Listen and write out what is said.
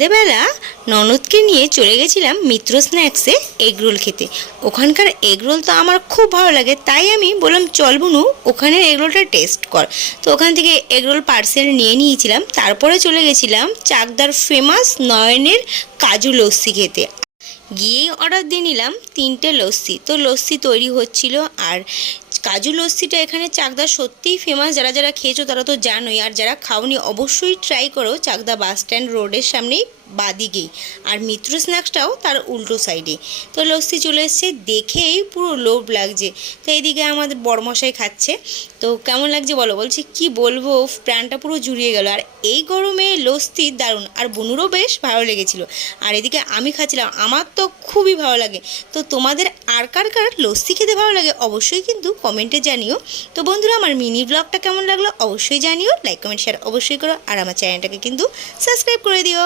সন্ধ্যেবেলা ননদকে নিয়ে চলে গেছিলাম মিত্র স্ন্যাক্সে এগরোল খেতে। ওখানকার এগরোল তো আমার খুব ভালো লাগে, তাই আমি বললাম চল বুনু ওখানের এগরোলটা টেস্ট কর। তো ওখান থেকে এগরোল পার্সেল নিয়ে নিয়েছিলাম, তারপরে চলে গেছিলাম চাকদার ফেমাস নয়নের কাজু লস্যি খেতে। গিয়েই অর্ডার দিয়ে নিলাম 3টে লস্যি। তো লস্যি তৈরি হচ্ছিল, আর কাজু লস্যিটা এখানে চাকদা সত্যিই ফেমাস। যারা যারা খেয়েছো তারা তো জানোই, আর যারা খাওনি অবশ্যই ট্রাই করো। চাকদা বাস স্ট্যান্ড রোডের সামনেই বাদিকেই, আর মিত্র স্ন্যাক্সটাও তার উল্টো সাইডে। তো লস্যি চলে এসছে, দেখেই পুরো লোভ লাগছে। তো এইদিকে আমাদের বড়মশাই খাচ্ছে। তো কেমন লাগছে বলো? বলছি কি বলবো, প্রাণটা পুরো জুড়িয়ে গেল। আর এই গরমে লস্যি দারুণ, আর বনুরও বেশ ভালো লেগেছিল। আর এদিকে আমি খাচ্ছিলাম, আমার তো খুবই ভালো লাগে। তো তোমাদের আর কার কার লস্যি খেতে ভালো লাগে অবশ্যই কিন্তু কমেন্টে জানিও। তো বন্ধুরা, আমার মিনি ব্লগটা কেমন লাগলো অবশ্যই জানিও। লাইক কমেন্ট শেয়ার অবশ্যই করো, আর আমার চ্যানেলটাকে কিন্তু সাবস্ক্রাইব করে দিও।